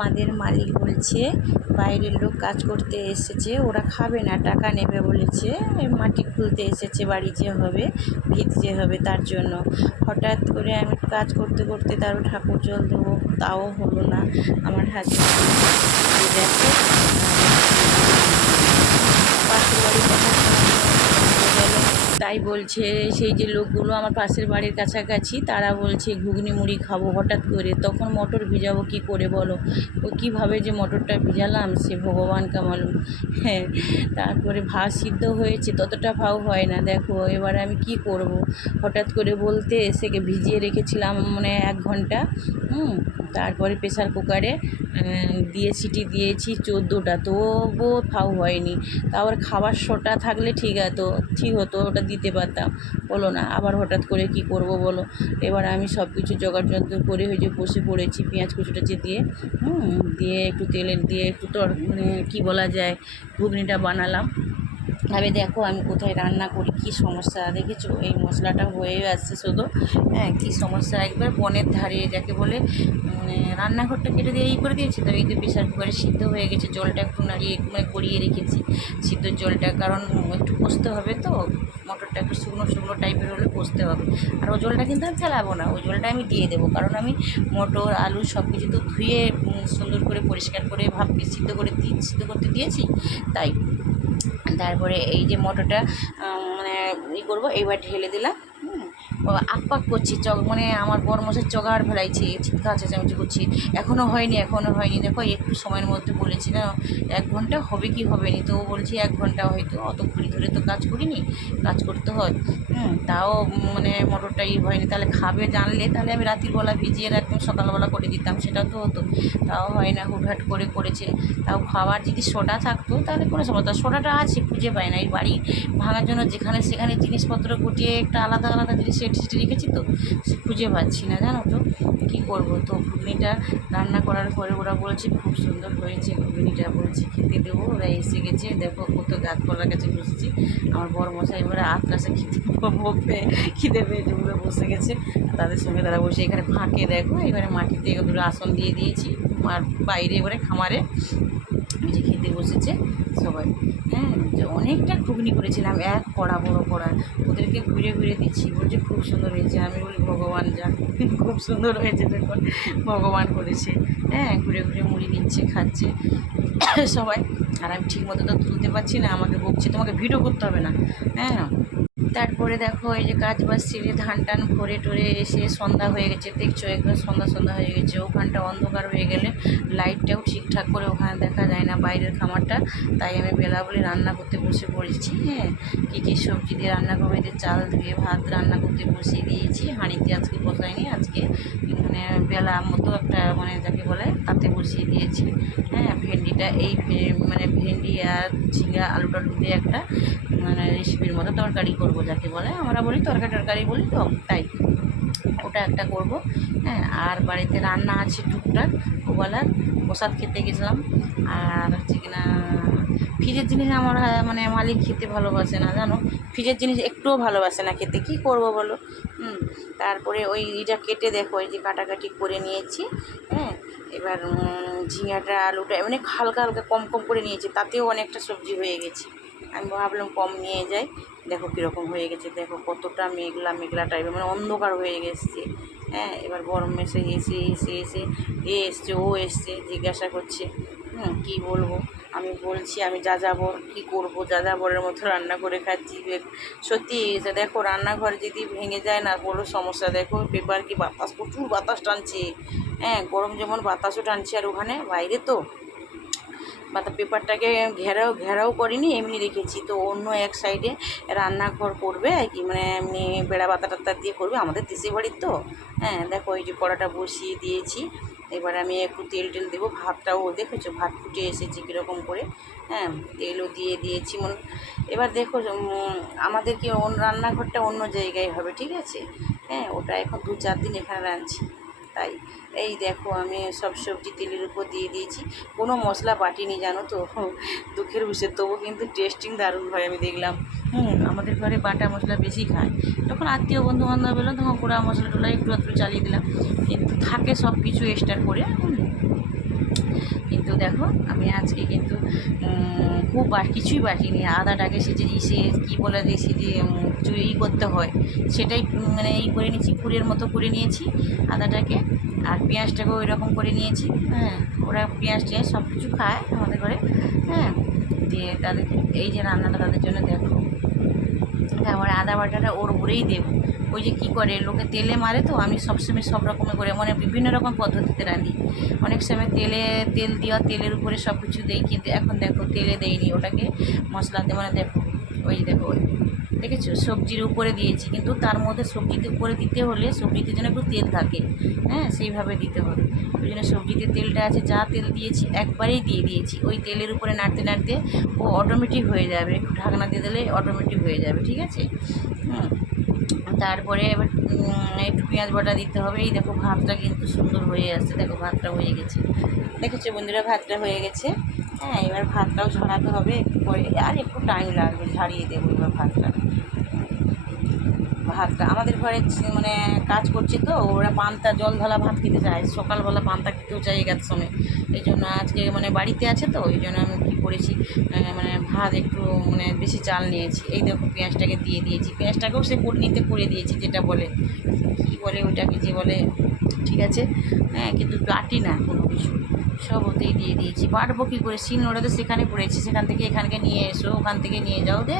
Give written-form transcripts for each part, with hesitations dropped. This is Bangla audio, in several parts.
আমাদের মালিক বলছে বাইরের লোক কাজ করতে এসেছে, ওরা খাবে না, টাকা নেবে বলেছে। মাটি খুলতে এসেছে, বাড়ি যে হবে, ভিত যে হবে তার জন্য। হঠাৎ করে আমি কাজ করতে করতে তারও ঠাকুর জল দেবো, তাও হলো না। আমার হাজবেন্ড দেখো পাশের বাড়ির কথা তাই বলছে সেই যে লোকগুলো আমার পাশের বাড়ির কাছাকাছি তারা বলছে ঘুগনি মুড়ি খাবো হঠাৎ করে। তখন মটর ভিজাবো কী করে বলো? ও কীভাবে যে মটরটা ভিজালাম সে ভগবান কামালুম। হ্যাঁ, তারপরে ভাত সিদ্ধ হয়েছে, ততটা ভাও হয় না। দেখো এবারে আমি কি করব? হঠাৎ করে বলতে সেকে ভিজিয়ে রেখেছিলাম মানে 1 ঘন্টা। তারপরে প্রেসার কুকারে দিয়ে সিটি দিয়েছি 14টা, তবুও ফাও হয়নি। তারপর খাবার শোটা থাকলে ঠিক হতো, ওটা দিতে পারতাম, হলো না। আবার হঠাৎ করে কি করব বলো? এবার আমি সব কিছু জোগাড়যন্ত্র করে হয়ে যে বসে পড়েছি, পেঁয়াজ কুচিটা দিয়ে দিয়ে একটু তেলের দিয়ে একটু মানে কী বলা যায়, ঘুগনিটা বানালাম। তবে দেখো আমি কোথায় রান্না করি, কী সমস্যা দেখেছো? এই মশলাটা হয়ে আসছে শুধু। হ্যাঁ, কী সমস্যা, একবার বনের ধারে যাকে বলে মানে রান্নাঘরটা কেটে দিয়ে করে দিয়েছি। তো এই যে প্রেশার কুকারে সিদ্ধ হয়ে গেছে, জলটা একটু নাড়িয়ে মানে গড়িয়ে রেখেছি সিদ্ধর জলটা, কারণ একটু কষতে হবে তো, মটরটা একটু শুকনো শুকনো টাইপের হলে কষতে হবে। আর ওই জলটা কিন্তু আমি ফেলাবো না, ওই জলটা আমি দিয়ে দেবো, কারণ আমি মটর আলু সব কিছু তো ধুয়ে সুন্দর করে পরিষ্কার করে সিদ্ধ করতে দিয়েছি। তাই তারপরে এই যে মটরটা মানে করবো, এইবার ঢেলে দিলাম। আকপাক করছি, মানে আমার বর মশাই চগার ফেলাইছে, চিৎকার চেঁচামেচি করছি, এখনও হয়নি। দেখো একটু সময়ের মধ্যে বলেছি না 1 ঘন্টা হবে কি হবে নি, তো বলছি 1 ঘন্টা, হয়তো অত ঘুরি ধরে তো কাজ করিনি, কাজ করতে হয়। তাও মানে মটরটা হয়নি। তাহলে খাবে জানলে তাহলে আমি রাত্রির বেলা ভিজিয়ে রাখতাম, সকালবেলা করে দিতাম, সেটাও তো হতো। তাও হয় না, হুটহাট করে করেছে। তাও খাবার যদি সোডা থাকতো তাহলে কোনো সমস্যা, সোডাটা আছে খুঁজে পাই না। এই বাড়ি ভাঙার জন্য যেখানে সেখানে জিনিসপত্র গুটিয়ে একটা আলাদা আলাদা জিনিস সেটি রেখেছি, তো সে খুঁজে পাচ্ছি না, জানো তো কী করবো। তো ঘুগনিটা রান্না করার পরে ওরা বলছে খুব সুন্দর হয়েছে ঘুগনিটা, বলছি খেতে দেবো। ওরা এসে গেছে, দেখো কত গাছপালার কাছে বসেছি। আমার বড় মশাই এবারে আতরাসে খিদে পেয়ে উড়ে বসে গেছে, তাদের সঙ্গে তারা বসে এখানে ফাঁকে দেখো এবারে মাটিতে দুটো আসন দিয়ে দিয়েছি, আর বাইরে এবারে খামারে যে খেতে বসেছে সবাই। হ্যাঁ, অনেকটা ঘুগনি করেছিলাম, এক কড়া বড় কড়া, ওদেরকে ঘুরে ঘুরে দিচ্ছি, বলছে খুব সুন্দর হয়েছে। আমি বলি ভগবান যা, খুব সুন্দর হয়েছে দেখুন, ভগবান করেছে। হ্যাঁ, ঘুরে ঘুরে মুড়ি নিচ্ছে, খাচ্ছে সবাই। আর আমি ঠিক মতো তো তুলতে পারছি না, আমাকে বকছে তোমাকে ভিডিও করতে হবে না। হ্যাঁ, তারপরে দেখো এই যে কাজ বাজ ছেড়ে ধান টান ভরে টরে এসে সন্ধ্যা হয়ে গেছে, দেখছো একবার সন্ধ্যা হয়ে গেছে। ওখানটা অন্ধকার হয়ে গেলে লাইটটাও ঠিকঠাক করে ওখানে দেখা যায় না, বাইরের খামারটা। তাই আমি বেলা বলে রান্না করতে বসে পড়েছি। হ্যাঁ, কী সবজি দিয়ে রান্না করবো, এদের চাল ধুয়ে ভাত রান্না করতে বসিয়ে দিয়েছি। হাঁড়িতে আজকে বসাইনি, আজকে মানে বেলা মতো একটা মানে যাকে বলে তাতে বসিয়ে দিয়েছি। হ্যাঁ, ভেন্ডিটা মানে ভেন্ডি আর ঝিঙ্গা আলু টালু দিয়ে একটা মানে রেসিপির মতো তরকারি করবো, যাকে বলে আমরা বলি তরকারি বলি, তো তাই ওটা একটা করব। হ্যাঁ, আর বাড়িতে রান্না আছে টুকটাক, ওবেলার প্রসাদ খেতে গেছিলাম। আর হচ্ছে কিনা ফ্রিজের জিনিস আমার মানে মালিক খেতে ভালোবাসে না, জানো, ফ্রিজের জিনিস একটুও ভালোবাসে না খেতে, কী করব বলো। তারপরে ওই এটা কেটে দেখো এই যে কাটাকাটি করে নিয়েছি। হ্যাঁ, এবার ঝিঙাটা আলুটা মানে হালকা হালকা কম কম করে নিয়েছি, তাতেও অনেকটা সবজি হয়ে গেছে। আমি ভাবলাম কম নিয়ে যাই, দেখো কীরকম হয়ে গেছে, দেখো কতটা মেঘলা মেঘলা টাইপের মানে অন্ধকার হয়ে গেছে। হ্যাঁ, এবার গরম এসে এসছে ও এসছে জিজ্ঞাসা করছে কী বলবো। আমি বলছি আমি যাযাবর, কী করবো, যাযাবরের মতো রান্না করে খাচ্ছি। সত্যি দেখো রান্নাঘর যদি ভেঙে যায় না বড়ো সমস্যা। দেখো পেপার কি বাতাস, প্রচুর বাতাস টানছে। হ্যাঁ, গরম যেমন বাতাসও টানছে, আর ওখানে বাইরে তো পেপারটাকে ঘেরাও করিনি, এমনি রেখেছি। তো অন্য এক সাইডে রান্নাঘর করবে আর কি, মানে এমনি বেড়া বাতা টাতা দিয়ে করবে, আমাদের দেশি বাড়ির তো। হ্যাঁ, দেখো এই যে কড়াটা বসিয়ে দিয়েছি, এবার আমি একটু তেল দেবো। ভাতটাও দেখেছো ভাত ফুটে এসেছে কীরকম করে। হ্যাঁ, তেলও দিয়ে দিয়েছি এবার দেখো আমাদের কি রান্নাঘরটা অন্য জায়গায় হবে, ঠিক আছে। হ্যাঁ, ওটা এখন 2-4 দিন এখানে রাঁধছি। তাই এই দেখো আমি সব সবজি তেলের উপর দিয়ে দিয়েছি, কোনো মশলা বাটিনি, জানো তো, দুঃখের বিষয়। তবু কিন্তু টেস্টিং দারুণ হয়, আমি দেখলাম। আমাদের ঘরে বাটা মশলা বেশি খায়, যখন আত্মীয় বন্ধু বান্ধব এলো তখন পোড়া মশলা টোলা একটু চালিয়ে দিলাম, কিন্তু থাকে সব কিছু এক্সট্রা করে। কিন্তু দেখো আমি আজকে কিন্তু খুব কিছুই বাকি নেই, আদাটাকে সেজে সে কী বলে দিয়েছি যে কিছু করতে হয় সেটাই মানে করে নিয়েছি, পুরের মতো করে নিয়েছি আদাটাকে, আর পেঁয়াজটাকেও ওই রকম করে নিয়েছি। হ্যাঁ, ওরা পেঁয়াজ টিয়াজ সব কিছু খায় আমাদের ঘরে। হ্যাঁ, দিয়ে তাদের এই যে রান্নাটা তাদের জন্য দেখো, তারপরে আদা বাটাটা ওর উপরেই দেবো। ওই যে কী করে লোকে তেলে মারে, তো আমি সবসময় সব রকমের করে মানে বিভিন্ন রকম পদ্ধতিতে রাঁধি। অনেক সময় তেল দেওয়া, তেলের উপরে সব কিছু দেই, কিন্তু এখন দেখো তেলে দেইনি, ওটাকে মশলাতে মানে দেখো, ওই দেখো দেখেছো সবজির উপরে দিয়েছি, কিন্তু তার মধ্যে সবজিতে উপরে দিতে হলে সবজিতে যেন একটু তেল থাকে। হ্যাঁ, সেইভাবে দিতে হবে। ওই জন্য সবজিতে তেলটা আছে, যা তেল দিয়েছি একবারেই দিয়ে দিয়েছি। ওই তেলের উপরে নাড়তে নাড়তে ও অটোমেটিক হয়ে যাবে, একটু ঢাকনা দিয়ে দিলে অটোমেটিক হয়ে যাবে, ঠিক আছে। তারপরে এবার একটু পেঁয়াজ বাটা দিতে হবে। এই দেখো ভাতটা কিন্তু সুন্দর হয়ে আসছে, দেখো ভাতটা হয়ে গেছে, দেখেছো বন্ধুরা ভাতটা হয়ে গেছে। হ্যাঁ, এবার ভাতটাও ঝরাতে হবে একটু পরে, আর একটু টাইম লাগবে, ঝাড়িয়ে দেবো এবার ভাতটা। আমাদের ঘরে মানে কাজ করছে তো, ওরা পান্তা জল ঢালা ভাত খেতে চায়, সকালবেলা পান্তা খেতেও চাই এগার সময়। এই জন্য আজকে মানে বাড়িতে আছে তো, এই জন্য আমি কী করেছি মানে ভাত একটু মানে বেশি চাল নিয়েছি। এই দেখো পেঁয়াজটাকে দিয়ে দিয়েছি, পেঁয়াজটাকেও সে কুটনিতে করে দিয়েছি, যেটা বলে কী বলে ওইটাকে যে বলে, ঠিক আছে। হ্যাঁ, কিন্তু বাটি না কোনো কিছু, সব ওতেই দিয়ে দিয়েছি। বাটবো কী করে, শিলনোড়াতে সেখানে পড়েছি, সেখান থেকে এখানকে নিয়ে এসো, ওখান থেকে নিয়ে যাও, দে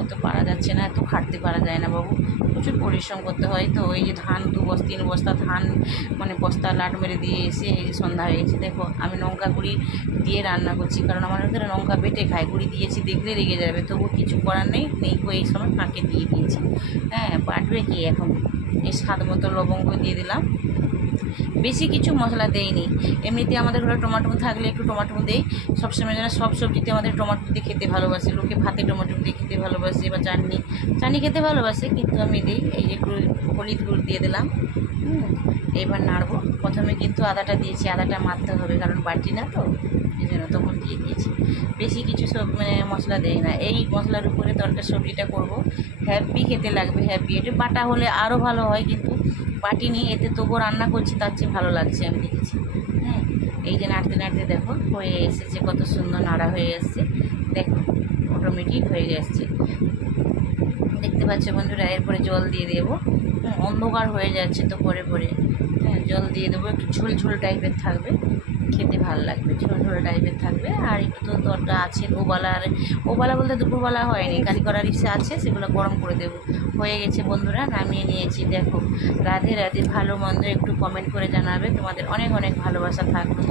অত পারা যাচ্ছে না, এত খাটতে পারা যায় না বাবু, প্রচুর পরিশ্রম করতে হয়। তো এই যে ধান 3 বস্তা ধান মানে বস্তা লাট মেরে দিয়ে এসে এই যে সন্ধ্যা হয়ে গেছে। দেখো আমি লঙ্কা গুঁড়ি দিয়ে রান্না করছি, কারণ আমার ওদের লঙ্কা বেটে খায়, গুঁড়ি দিয়েছি দেখলে রেগে যাবে, তবু কিছু করার নেই, এই সময় ফাঁকে দিয়ে দিয়েছি। হ্যাঁ, বাটবে কি এখন, এই স্বাদ মতো লবঙ্গ দিয়ে দিলাম, বেশি কিছু মশলা দেইনি। এমনিতে আমাদের ঘরে টমাটো থাকলে একটু টমাটো দেই, সবসময় যেন সব সবজিতে আমাদের টমাটো দিয়ে খেতে ভালোবাসে লোকে, ভাতে টমাটো দিয়ে খেতে ভালোবাসে, বা চাটনি খেতে ভালোবাসে, কিন্তু আমি দিই। এই যে একটু হলুদ গুঁড়ো দিয়ে দিলাম। এবার নাড়বো। প্রথমে কিন্তু আদাটা দিয়েছি, আদাটা মারতে হবে, কারণ বাটি না তো, এই জন্য তখন দিয়ে দিয়েছি। বেশি কিছু সব মানে মশলা দেয় না, এই মশলার উপরে তরকারি সবজিটা করবো, হ্যাপি খেতে লাগবে, হ্যাপি। এটা বাটা হলে আরও ভালো হয়, কিন্তু বাটিনি, এতে তবুও রান্না করছি তার চেয়ে ভালো লাগছে আমি দেখেছি। হ্যাঁ, এই যে নাড়তে নাড়তে দেখো হয়ে এসেছে, কত সুন্দর নাড়া হয়ে এসছে, দেখো অটোমেটিক হয়ে যাচ্ছে, দেখতে পাচ্ছ বন্ধুরা। এরপরে জল দিয়ে দেবো, অন্ধকার হয়ে যাচ্ছে তো পরে পরে। হ্যাঁ, জল দিয়ে দেবো, একটু ঝোল ঝোল টাইপের থাকবে, খেতে ভালো লাগবে, ঝোল ঝোল টাইপের থাকবে। আর একটু তো দরটা আছে, ওবেলা বলতে দুপুরবেলা হয়নি, কালি করার ইচ্ছে আছে, সেগুলো গরম করে দেবো। হয়ে গেছে বন্ধুরা, নামিয়ে নিয়েছি। দেখো রাধে রাধে, ভালো মন্দ একটু কমেন্ট করে জানাবে, তোমাদের অনেক অনেক ভালোবাসা থাকবে।